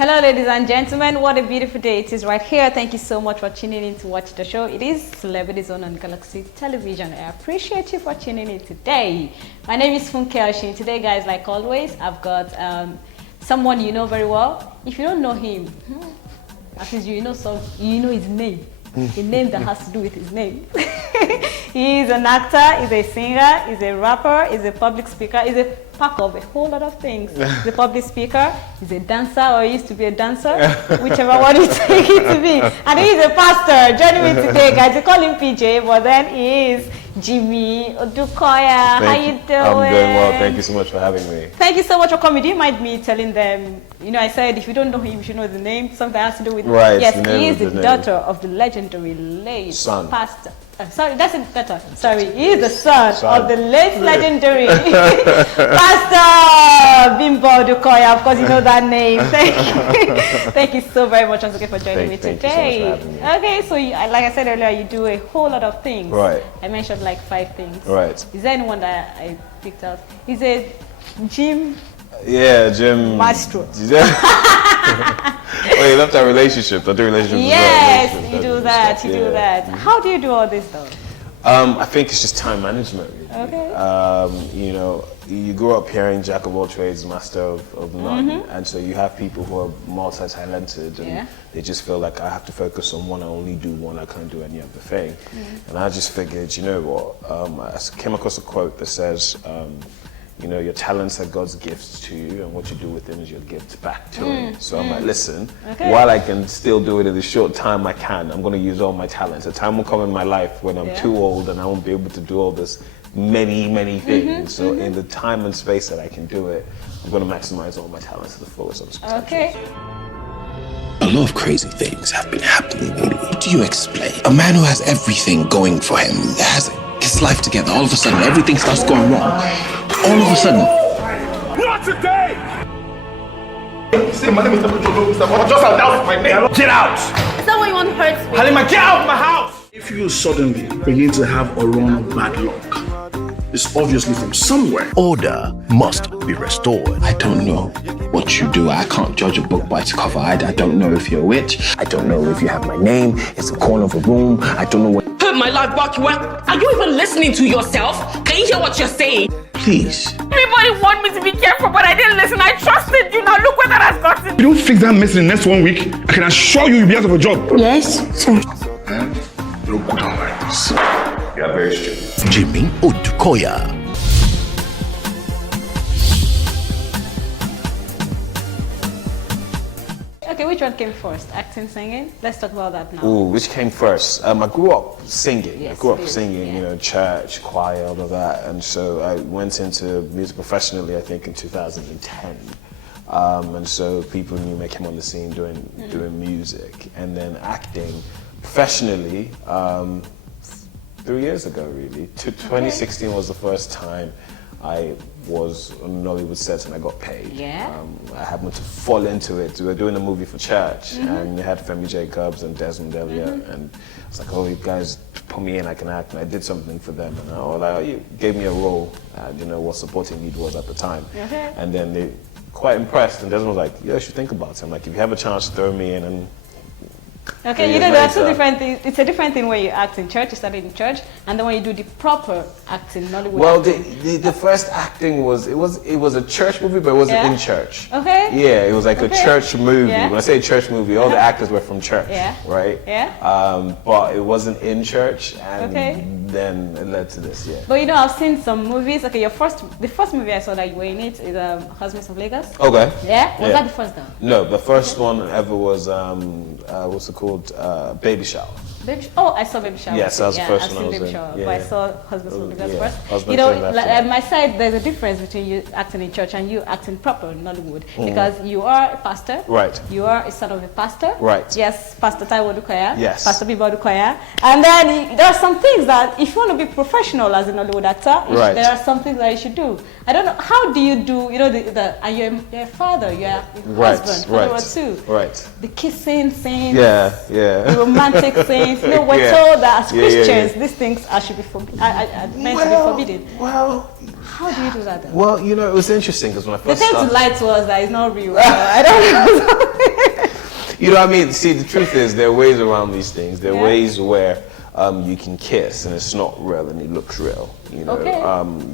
Hello ladies and gentlemen, what a beautiful day it is right here. Thank you so much for tuning in to watch the show. It is Celebrity Zone on Galaxy Television. I appreciate you for tuning in today. My name is Funke Oshin. Today guys, like always, I've got someone you know very well. If you don't know him, at least you know his name. A name that has to do with his name. He is an actor, he's a singer, he's a rapper, he's a public speaker, he's a pack of a whole lot of things. He's a public speaker, he's a dancer, or he used to be a dancer, whichever one you take it to be. And he's a pastor. Joining me today, guys, they call him PJ, but then he is Jimmy Odukoya. How you doing? I'm doing well. Thank you so much for having me. Thank you so much for coming. Do you mind me telling them, I said if you don't know him, you should know the name. Something that has to do with... Right. Yes, he is the daughter of the legendary late son. pastor. Sorry, that's it better. Sorry, he is the son of the late legendary Pastor Bimbo Odukoya. Of course, you know that name. Thank you. Thank you so very much once again for joining me today. Thank you so much for having me. Okay, so like I said earlier, you do a whole lot of things. Right. I mentioned like 5 things. Right. Is there anyone that I picked out? Is it Jim? Yeah, Jim. Maestro. Wait, you left our relationship. I do relationships yes, as well. you do that. You do that. How do you do all this though? I think it's just time management. Really. Okay. You grow up hearing jack of all trades, master of none, and so you have people who are multi-talented, and they just feel like I have to focus on one. I only do one. I can't do any other thing. And I just figured, you know what? I came across a quote that says, your talents are God's gifts to you, and what you do with them is your gift back to Him. So I'm like, listen, while I can still do it in the short time I can, I'm going to use all my talents. A time will come in my life when I'm too old and I won't be able to do all this many things. So in the time and space that I can do it, I'm going to maximize all my talents to the fullest of its potential. Okay. A lot of crazy things have been happening lately. What do you explain? A man who has everything going for him, has his life together, all of a sudden everything starts going wrong. All of a sudden. Not today! Say my name is Mr. Just announce my name. Get out! Is that why you want to hurt me? Halima, get out of my house! If you suddenly begin to have a run of bad luck, it's obviously from somewhere. Order must be restored. I don't know what you do. I can't judge a book by its cover. I don't know if you're a witch. I don't know if you have my name. It's a corner of a room. I don't know what... Put my life back. Are you even listening to yourself? Can you hear what you're saying? Please. Everybody want me to be careful, but I didn't listen. I trusted you. Now look where that has gotten me. If you don't fix that mess in the next 1 week, I can assure you you'll be out of a job. Yes, sir. Don't go down like this. You are very stupid. Jimmy Odukoya. Okay, which one came first? Acting, singing? Let's talk about that now. Ooh, which came first? I grew up singing. Yes, I grew up please. singing, church, choir, all of that. And so I went into music professionally, I think, in 2010. And so people knew me, came on the scene doing music. And then acting professionally 3 years ago, really. 2016 was the first time I was on Nollywood sets and I got paid. Yeah. I happened to fall into it. We were doing a movie for church, and you had Femi Jacobs and Desmond Elliott, and it's like, oh, you guys put me in, I can act, and I did something for them, and I was like, oh, you gave me a role. I didn't know what supporting lead was at the time, and then they quite impressed, and Desmond was like, yeah, you should think about it. I'm like, if you have a chance, throw me in, and Okay, there are two different things. It's a different thing when you act in church, you started in church, and then when you do the proper acting, Nollywood. Well, acting. the first acting was a church movie, but it wasn't in church. Okay. Yeah, it was like a church movie. Yeah. When I say church movie, all the actors were from church. Yeah. Right. Yeah. But it wasn't in church, and then it led to this. Yeah. But I've seen some movies. Okay, the first movie I saw that you were in it is Husbands of Lagos. Okay. Yeah. Was that the first though? No, the first one ever was what's it called? Baby Shower. I saw Baby Shower. Yes, that was the first I've one I seen was Baby in. Shower, Yeah, but I yeah. saw Husbands of Lagos Yeah, first. Husbands came after. At my side, there's a difference between you acting in church and you acting proper in Nollywood, because you are a pastor. Right. You are a son of a pastor. Right. Yes, Pastor Taiwo Odukoya. Yes. Pastor Bimbo Odukoya. And then there are some things that if you want to be professional as a Nollywood actor, there are some things that you should do. I don't know, how do you do, and you're a father, you're a husband, too. Right. The kissing scenes. Yeah. The romantic scenes. We're told that as Christians, these things should be meant to be forbidden. Well, how do you do that then? Well, it was interesting because when I They first tend started... to lie to us that it's not real. I don't know. You know what I mean? See, the truth is, there are ways around these things. There are ways where you can kiss and it's not real and it looks real. You know,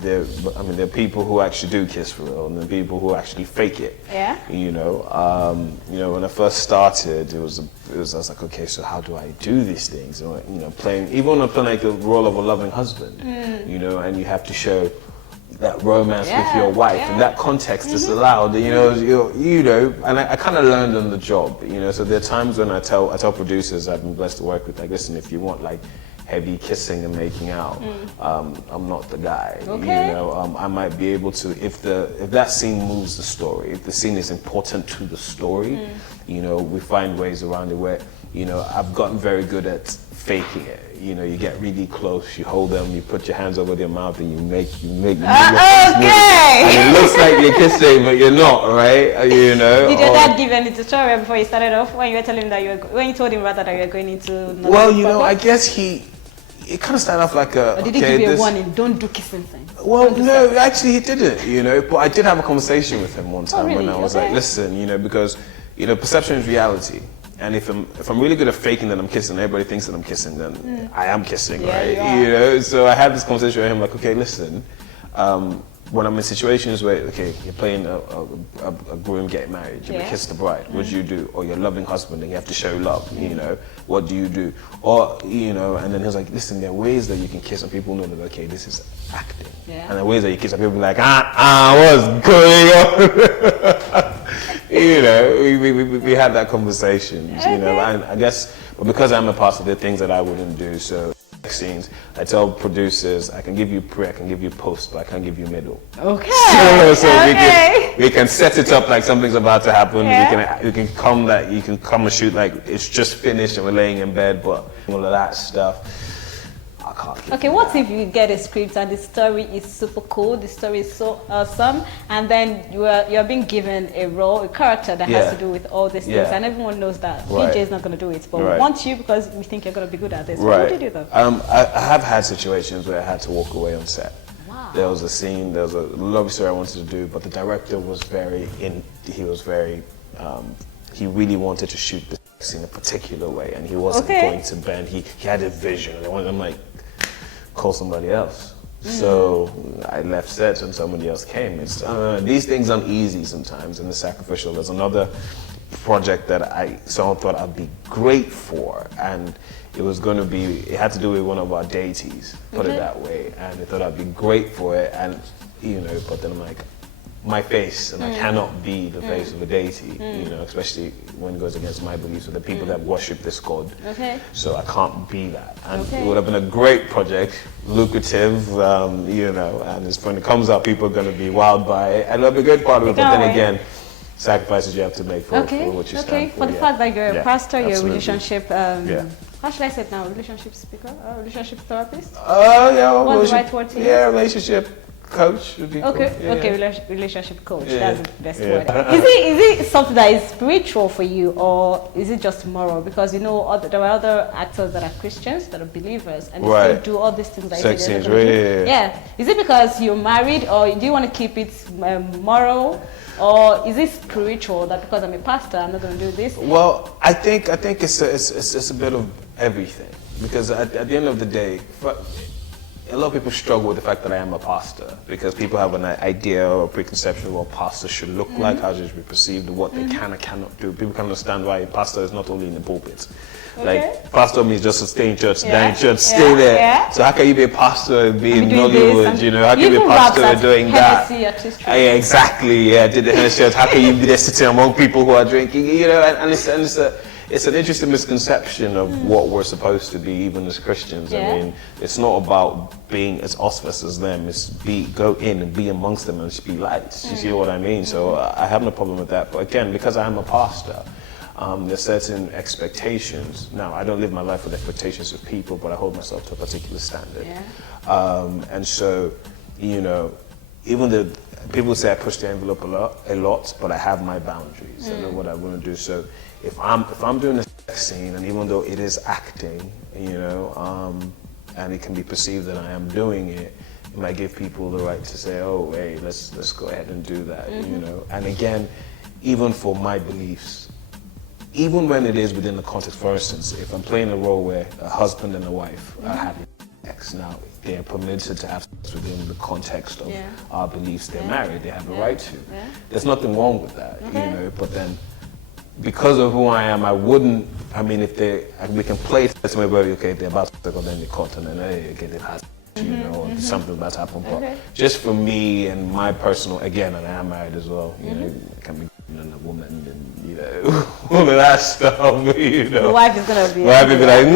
there are people who actually do kiss for real, and there are people who actually fake it. Yeah. You know, when I first started, I was like, okay, so how do I do these things? And, you know, even when I'm playing like the role of a loving husband, you know, and you have to show that romance with your wife, and that context is allowed. You know, and I kind of learned on the job. You know, so there are times when I tell producers I've been blessed to work with, like, listen, if you want like heavy kissing and making out, I'm not the guy. Okay. You know, I might be able to if that scene moves the story, if the scene is important to the story, you know, we find ways around it where, you know, I've gotten very good at faking it. You know, you get really close, you hold them, you put your hands over their mouth, and you make okay. And it looks like you're kissing, but you're not, right? You know. Did your dad give any tutorial before you started off? When you were telling him that when you told him rather that you were going into? Well, you know, I guess it kind of started off like a. Or did he give you a warning? Don't do kissing thing. Well, no, actually he didn't. You know, but I did have a conversation with him one time really? when I was like, listen, you know, because you know, perception is reality. And if I'm really good at faking that I'm kissing, everybody thinks that I'm kissing, then I am kissing, right? You know, so I had this conversation with him, like, okay, listen, when I'm in situations where, okay, you're playing a groom getting married, you're gonna kiss the bride, what do you do? Or you're a loving husband and you have to show love, you know, what do you do? Or, you know, and then he was like, listen, there are ways that you can kiss and people know that, okay, this is acting. And there are ways that you kiss and people be like, what's going on? You know, we had that conversation, you know, and I guess, but because I'm a pastor, there are things that I wouldn't do. So scenes, I tell producers, I can give you pre, I can give you post, but I can't give you middle. Okay. So we can set it up like something's about to happen. You can come and shoot like it's just finished and we're laying in bed, but all of that stuff. Okay, what if you get a script and the story is super cool, the story is so awesome, and then you are being given a role, a character that has to do with all these things, and everyone knows that DJ is not going to do it, but we want you because we think you're going to be good at this. What would you do though? I have had situations where I had to walk away on set. Wow. There was a scene, there was a love story I wanted to do, but the director was he really wanted to shoot the scene a particular way, and he wasn't going to bend. He had a vision, and I'm like, call somebody else. So I left set and somebody else came. These things aren't easy sometimes, and the sacrificial. There's another project that someone thought I'd be great for, and it had to do with one of our deities, put it that way, and they thought I'd be great for it, and you know, but then I'm like, my face, and I cannot be the face of a deity, you know, especially when it goes against my beliefs of the people that worship this god. So I can't be that. And it would have been a great project, lucrative, you know, and when it comes out, people are going to be wild by it, and it'll be a good part of it, but then again, sacrifices you have to make for what you stand for. For the fact that you're a pastor, you're a relationship, how should I say it now, relationship speaker, relationship therapist? What's the right word to use? Yeah, relationship coach would be relationship coach. That's the best word. Is it something that is spiritual for you, or is it just moral? Because you know there are other actors that are Christians, that are believers, and they still do all these things that sex scenes, Is it because you're married, or do you want to keep it moral, or is it spiritual that because I'm a pastor I'm not going to do this? Well, I think it's a bit of everything, because at the end of the day, a lot of people struggle with the fact that I am a pastor, because people have an idea or preconception of what pastors should look like, how they should be perceived, what they can and cannot do. People can understand why a pastor is not only in the pulpit. Like, pastor means just to stay in church, die in church, stay there. So how can you be a pastor and be in Nollywood, you know? How can you be a pastor and doing that? Exactly, did the Hennessy church. How can you be there sitting among people who are drinking, you know? And it's an interesting misconception of what we're supposed to be, even as Christians. I mean, it's not about being as us versus them. It's go in and be amongst them and just be lights. You see what I mean? So I have no problem with that. But again, because I am a pastor, there's certain expectations. Now, I don't live my life with expectations of people, but I hold myself to a particular standard. And so, you know, even though people say I push the envelope a lot, but I have my boundaries. I know what I want to do. So if I'm doing a sex scene, and even though it is acting, you know, and it can be perceived that I am doing it, it might give people the right to say, oh, hey, let's go ahead and do that, you know. And again, even for my beliefs, even when it is within the context, for instance, if I'm playing a role where a husband and a wife are having sex, now they're permitted to have sex within the context of our beliefs. They're married, they have a right to. There's nothing wrong with that, you know, but then because of who I am, I wouldn't, I mean, if we can play it somewhere where, okay, they're about to go, then they cut, and then, hey, okay, they've had, you know, something about to happen. But just for me and my personal, again, and I am married as well, you know, I can be a woman and, you know, all of that stuff, you know. The wife is going to be... The wife will be like,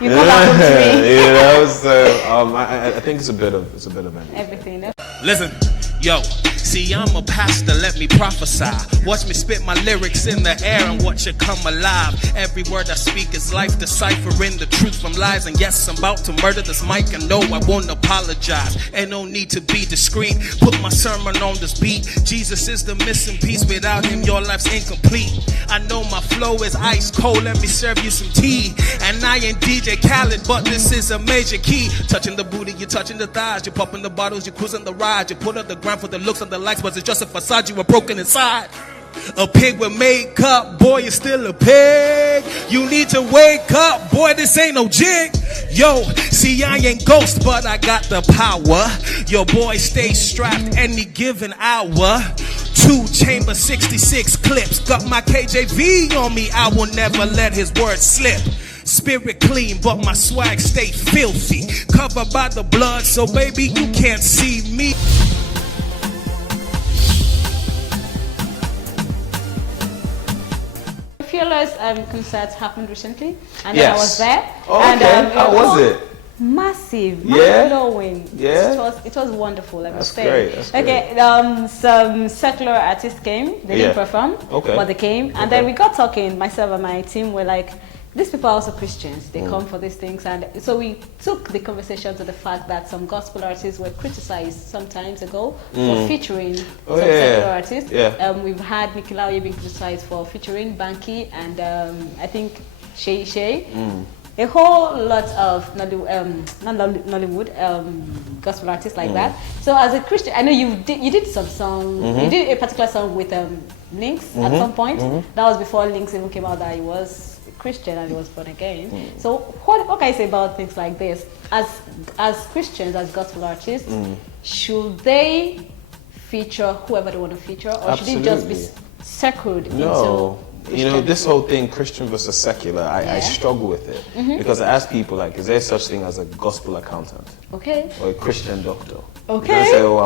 You come back home to me. You know, so I think it's a bit of Everything. Listen, yo, see, I'm a pastor, let me prophesy. Watch me spit my lyrics in the air and watch it come alive. Every word I speak is life, deciphering the truth from lies. And yes, I'm about to murder this mic, and no, I won't apologize. Ain't no need to be discreet, put my sermon on this beat. Jesus is the missing piece, without him your life's incomplete. I know my flow is ice cold, let me serve you some tea. And I ain't DJ Khaled, but this is a major key. Touching the booty, you're touching the thighs, you're popping the bottles, you're cruising the ride. You put up the ground for the looks and the likes, but it's just a facade, you were broken inside. A pig with makeup, boy, you're still a pig. You need to wake up, boy, this ain't no jig. Yo, see, I ain't ghost, but I got the power. Your boy stays strapped any given hour. 2-chamber 66 clips, got my KJV on me, I will never let his words slip. Spirit clean, but my swag stay filthy. Covered by the blood, so baby, you can't see me. Fearless concert happened recently, and then I was there. Oh, and, okay. How was it? Massive, Yeah? mind-blowing. Yeah? It was wonderful, let me That's say. great, that's great. Okay, some secular artists came. They didn't perform, but they came. And then we got talking, myself and my team were like, these people are also Christians. They come for these things. And so we took the conversation to the fact that some gospel artists were criticized some times ago for featuring some secular artists. We've had Nicky Lauye being criticized for featuring Banky and I think Shay. A whole lot of Nollywood gospel artists like that. So as a Christian, I know you did some song. You did a particular song with Lynx at some point. That was before Lynx even came out that he was Christian and he was born again. So what can I say about things like this? As Christians, as gospel artists, should they feature whoever they want to feature, or should it just be circled into? You know, this whole thing, Christian versus secular, I struggle with it. Because I ask people, like, is there such thing as a gospel accountant? Okay. Or a Christian doctor? Okay. You say, oh,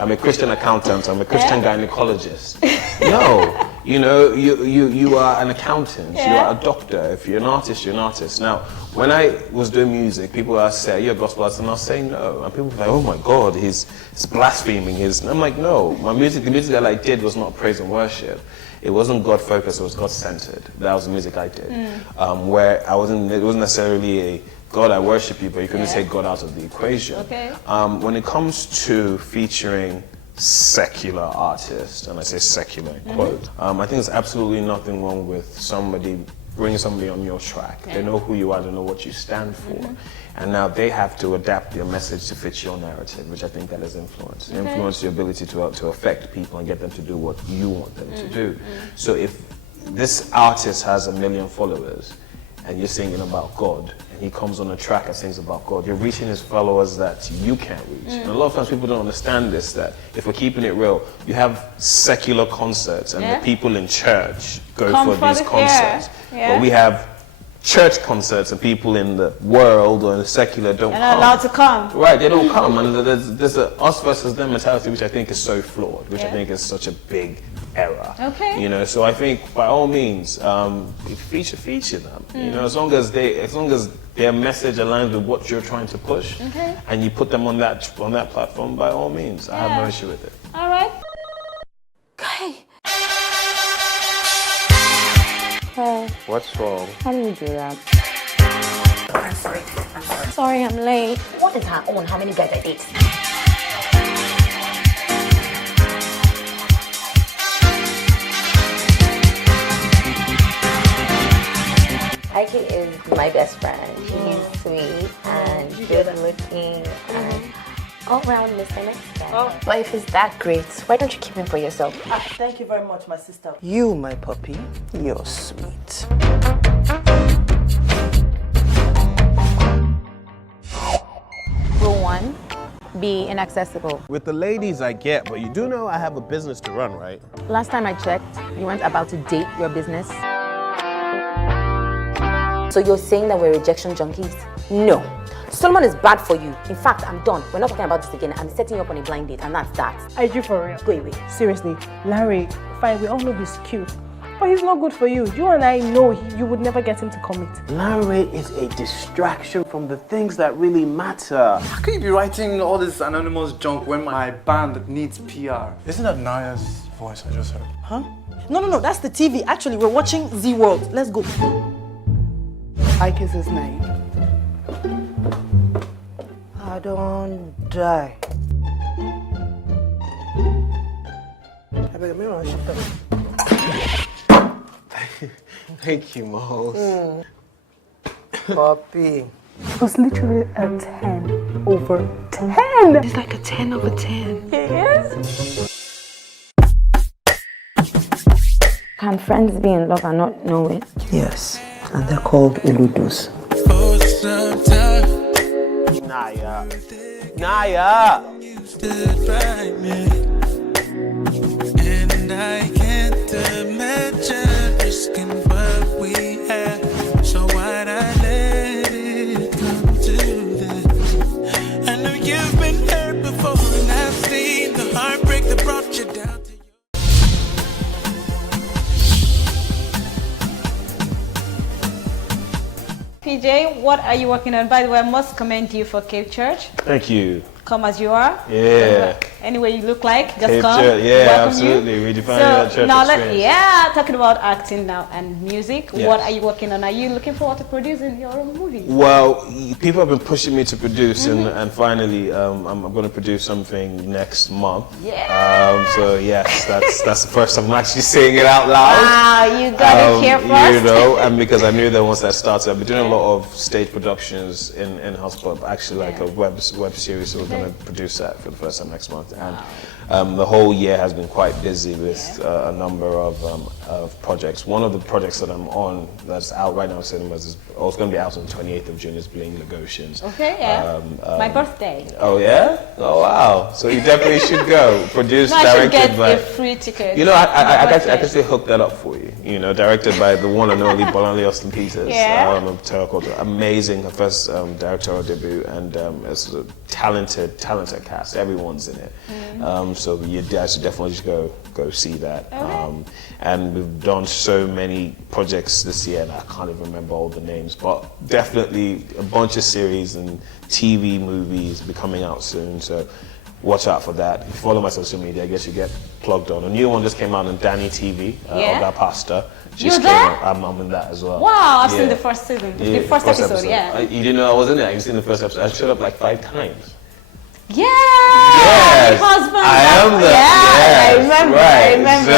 I'm a Christian accountant, I'm a Christian gynecologist. No. You know, you are an accountant, you are a doctor. If you're an artist, you're an artist. Now, when I was doing music, people would say, are you a gospel artist? And I'll say no. And people were like, oh my God, he's blaspheming. And I'm like, no, the music that I did was not praise and worship. It wasn't God focused, it was God centered. That was the music I did. Where it wasn't necessarily a God, I worship you, but you couldn't take God out of the equation. Okay. When it comes to featuring secular artists, and I say secular in quotes, I think there's absolutely nothing wrong with bringing somebody on your track. They know who you are, they know what you stand for. And now they have to adapt their message to fit your narrative, which I think that is influence. Influence your ability to affect people and get them to do what you want them to do. So if this artist has 1 million followers and you're singing about God, and he comes on a track and sings about God, you're reaching his followers that you can't reach. And a lot of times people don't understand this, that if we're keeping it real, you have secular concerts and the people in church go for these concerts. But we have church concerts and people in the world or in the secular don't come. They're not allowed to come. Right, they don't come. And there's a us versus them mentality, which I think is so flawed, which I think is such a big error. Okay. You know, so I think by all means, feature them. You know, as long as their message aligns with what you're trying to push, and you put them on that platform, by all means, I have no issue with it. All right. What's wrong? How do you do that? I'm sorry. Sorry, I'm late. What is her own? How many guys I date? Ike is my best friend. She's sweet and good looking and all-round listener. Oh. But if it's that great, why don't you keep him for yourself? Thank you very much, my sister. You, my puppy, you're sweet. Rule 1, be inaccessible. With the ladies, I get, but you do know I have a business to run, right? Last time I checked, you weren't about to date your business. So you're saying that we're rejection junkies? No. Solomon is bad for you. In fact, I'm done. We're not talking about this again. I'm setting you up on a blind date, and that's that. Are you for real? Go away. Seriously, Larry, fine, we all know he's cute. But he's not good for you. You and I know you would never get him to commit. Larry is a distraction from the things that really matter. How can you be writing all this anonymous junk when my band needs PR? Isn't that Naya's voice I just heard? Huh? No, that's the TV. Actually, we're watching Z World. Let's go. Ike is his name. I don't die. I beg you, Thank you, Mose. Puppy. It was literally a 10 over 10. It's like a 10 over 10. Yes. Can friends be in love and not know it? Yes, and they're called Iludus. Naya! And I can't imagine risking what we had. So why'd I let it come to this? I know you've been hurt before, and I've seen the heartbreak that brought you down to PJ, what are you working on? By the way, I must commend you for Cape Church. Thank you. Come as you are. Yeah. Any way you look like, just Cape come. Church. Yeah, Welcome absolutely. You. Redefining that church now experience. talking about acting now and music. Yes. What are you working on? Are you looking forward to producing your own movie? Well, people have been pushing me to produce, and finally, I'm going to produce something next month. Yeah. So yes, that's the first time I'm actually saying it out loud. Wow, you got it here first. You know, and because I knew that once that started, I've been doing a lot of stage productions in house, but actually like a web series. So we're going to produce that for the first time next month, and the whole year has been quite busy with a number of projects. One of the projects that I'm on that's out right now in cinemas is also going to be out on the 28th of June is Bling Negotiations. Okay, yeah. My birthday. Oh yeah? Oh wow! So you definitely should go. Produced, directed I should get by. a free ticket. You know, I can still hook that up for you. You know, directed by the one and only Bolanle Austin Peters. Yeah. Amazing, her first directorial debut, and it's a talented cast. Everyone's in it. So you guys should definitely just go see that. Okay. And we've done so many projects this year, and I can't even remember all the names, but definitely a bunch of series and TV movies will be coming out soon. So watch out for that. If you follow my social media, I guess you get plugged on. A new one just came out on Danny TV, Oga Pasta. You're there? I'm in that as well. Wow, I've seen the first season, the first episode. Yeah. You didn't know I was in it? You've seen the first episode. I showed up like 5 times. Yeah, Yes, my husband. I am the. Yeah, Yes, I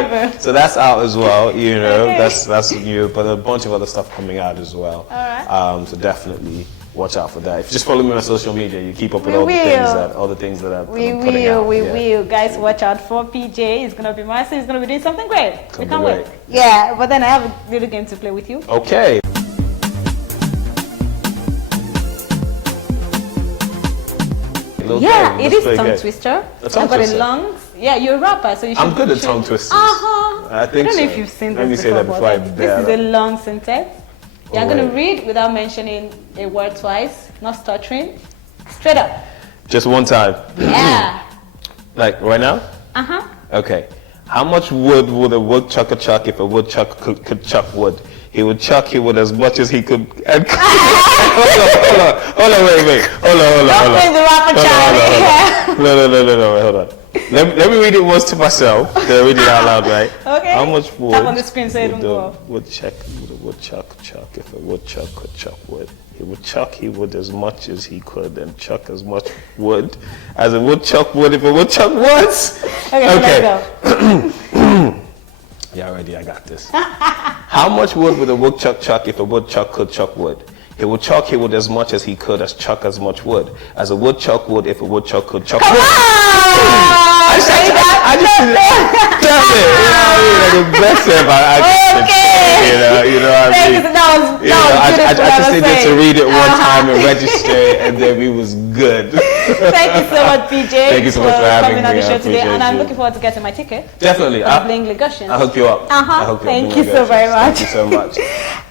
remember. So that's out as well. You know, Okay. that's new, but a bunch of other stuff coming out as well. All right. So definitely watch out for that. If you just follow me on social media, you keep up with We all the things that I'm putting out. We will. Guys, watch out for PJ. He's gonna be massive. He's gonna be doing something great. We can't wait. Yeah, but then I have a little game to play with you. Okay. Yeah, it is tongue twister. A tongue I've got twister. a long. Yeah, you're a rapper, so you should. I'm good at tongue twisters. I think I don't know so. if you've seen Let me this say before, that before I but bear this is that. a long sentence. You're going to Alright. read without mentioning a word twice, not stuttering. Straight up. Just one time. Yeah. Like right now? Uh-huh. Okay. How much wood would a woodchucker chuck if a woodchuck could chuck wood? He would chuck it with as much as he could. And hold on, wait. Hold on. Don't play the rapper, Charlie. No, wait, hold on. Let me read it once to myself. Then I read it out loud, right? Okay. How much wood Tap on the screen so it would don't go a off. woodchuck chuck if a woodchuck could chuck wood? He would chuck as much as he could and chuck as much wood as a woodchuck would if a woodchuck was. Okay. Let's go. Yeah, already, I got this. How much wood would a woodchuck chuck if a woodchuck could chuck wood? He would chuck he would as much as he could, as chuck as much wood. As a woodchuck would, if a woodchuck could chuck wood. I just damn it. Bless him. You know what I mean? I just needed to read it one time and register it, and then we was good. Thank you so much, PJ. Thank you so much for having coming on me. the show today, and I'm looking forward to getting my ticket. Definitely. I'll hook you up. Thank you so very much. Thank you so much.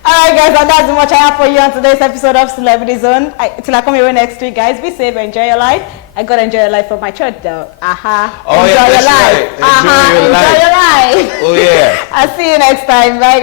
Alright guys, and that's much I have for you on today's episode of Celebrity Zone. Till I come here next week, guys, be safe, enjoy your life. I gotta enjoy your life for my church though. Oh, enjoy your life. Enjoy your life. Oh yeah. I'll see you next time. Bye.